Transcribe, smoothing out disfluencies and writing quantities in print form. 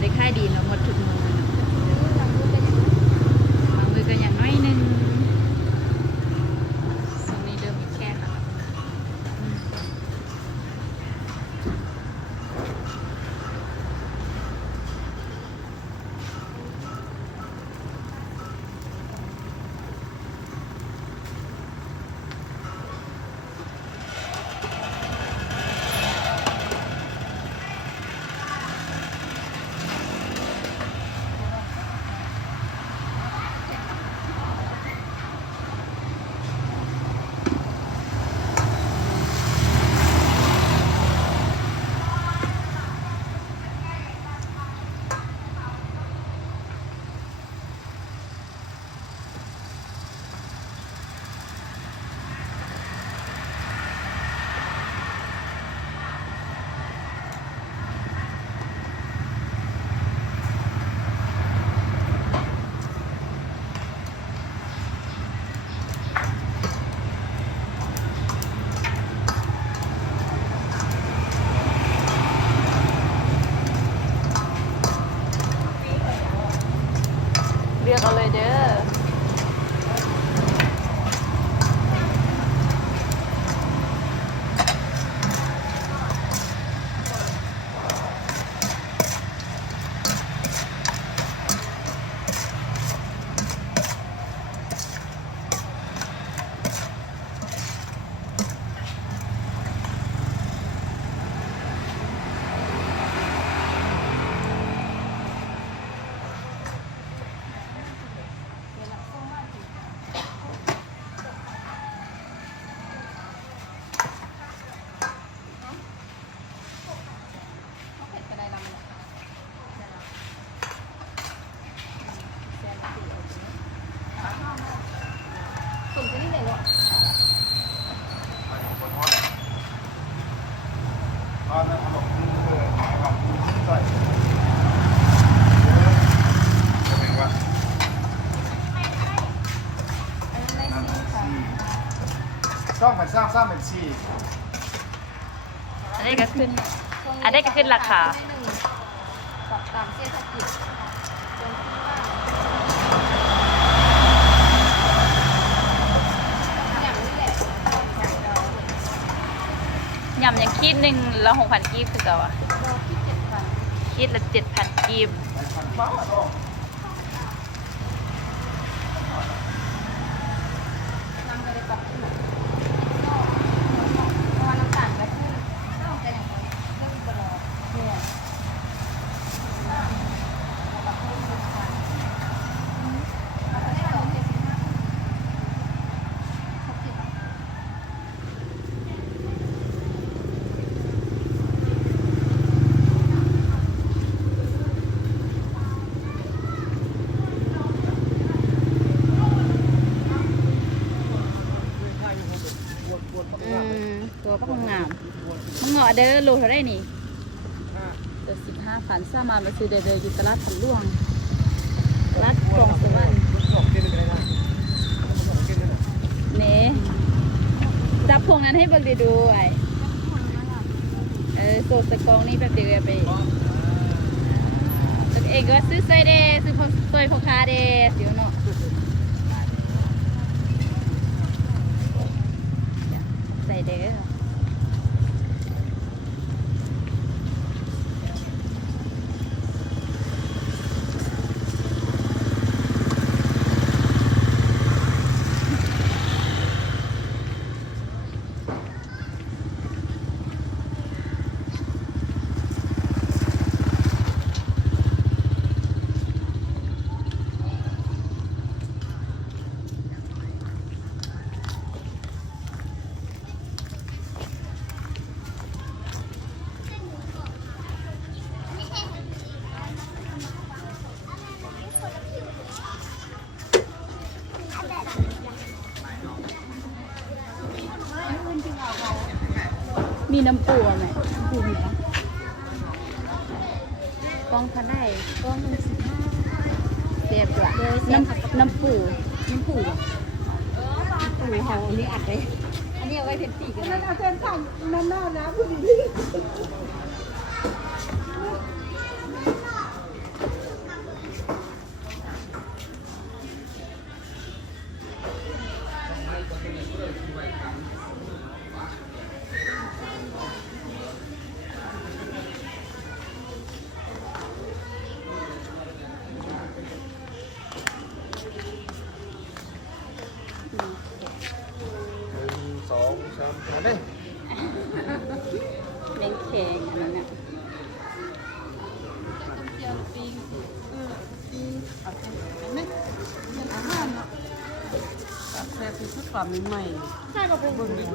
ได้ค่ายดีเนาะหมดทุกมือเนาะบางมือก็อย่างน้อยนึงตรงนี้เดิมมีแค่ค่ะเลือกเอาเลยเด้อส่งไปนี่เลยเนาะช่องมันสร้างเป็นชี อันนี้ก็ขึ้นอันนี้ก็ขึ้นราคากับตามเศรษฐกิจจนที่ว่าอย่างนี้แหละยำยังคิดหนึ่งละ6,000กีบคือเก่าอ่ะ เราคิด7,000คิดละ7,000กีบนำไปกับที่ไหนเพราะว่าน้ำตาลก็ขึ้นต้องใจอย่างไรเรื่องตลอดเนี่ยกับเรื่องเงินพันเราได้เรา75ตัวก็งามมังเงาะเด้อโลเท่าไรนี่ตัว15,000สามารถมาซื้อได้เลยอยู่ตลาดผันล่วงตลาดคลองสวรรค์เน่จับพวงนั้นให้เบิกดีดูไอ้โซสกองนี่แบบเดียวไปตัวเองก็ซื้อใส่เด้ซื้อพอซอยพอคาเด้สิวเนาะใส่เด้อมีน้ำปูไหมน้ำปูมีปะกองพันได้กอง15เสียบละน้ำปูปู่เขาอันนี้อัดเลยอันนี้เอาไว้เป็นปีกกันนั่นอาจารย์สั่งนั่นนะผู้ดี ต้มเจียวปิ้ง ปีเอาเส้นไม่ยังอาหารเนาะแซ่บที่สุดความใหม่ ใช่กับผม เบิ่งดู